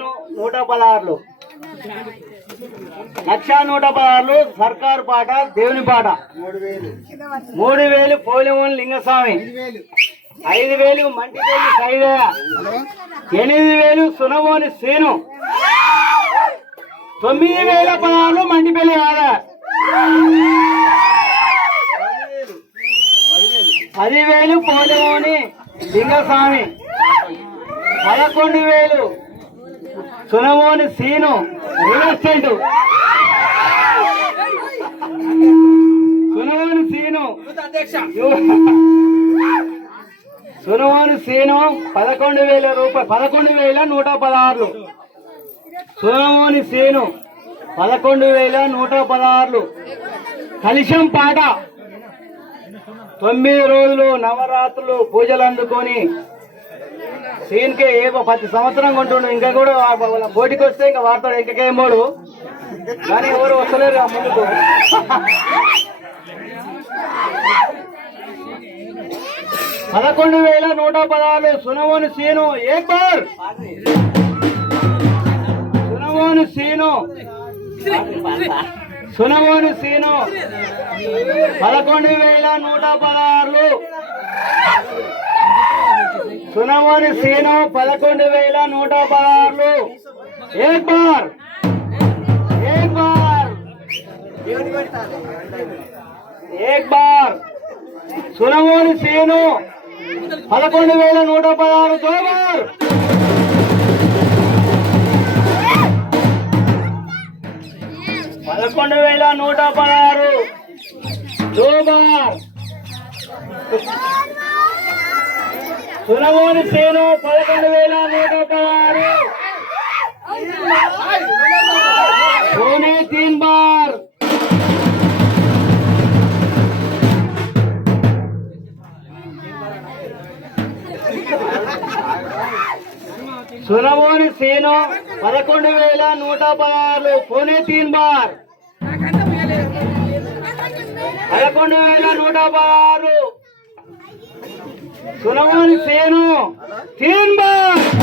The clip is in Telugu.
నూట పదహారులు. లక్ష నూట పదహారులు సర్కార్ పాట దేవుని పాట. మూడు వేలు పోలిమోని లింగస్వామి. ఐదు వేలు మంటిపల్లి సైదయ్య ఎనిమిది వేలు సునమోని శ్రీను తొమ్మిది వేల పదహారులు మండిపల్లి ఆదా. పదివేలు పోలిమోని లింగస్వామి. పదకొండు వేలు Sunamoni Seenu real estate Sunamoni Seenu. Sunamoni scene పదకొండు వేల రూపాయలు పదకొండు వేల నూట పదహారులు. సునమోని సీను పదకొండు వేల నూట పదహారులు. కలిశం పాట. తొమ్మిది రోజులు నవరాత్రులు పూజలు అందుకొని సీన్కే ఏ ప్రతి సంవత్సరం కొంటుండు. ఇంకా కూడా బోటికి వస్తే ఇంకా వాడతాడు ఇంకేమోడు కానీ ఎవరు వస్తలేరు ఆ ముందుకు పదకొండు వేల నూట పదహారు Sunavoni scene. Acre Sunavoni scene. Sunavoni scene. పదకొండు వేల నూట పదహారులు సునమోని సీను పదకొండు వేల నూట పదహారులు ఏక్ బార్ ఏక్ బార్ ఏక్ బార్ సునమోని సీను పదకొండు వేల నూట పదహారు. జోబార్! పదకొండు వేల నూట పదహారు. జోబార్! బార్ సేను పదకొండు వేల నూట పదహారు సోనే తీన్ బార్. సునమోని సేను పదకొండు వేల నూట పదహారు. పోనే తీన్ బార్. పదకొండు వేల నూట పదహారు. सुनवान सेनो तीन बार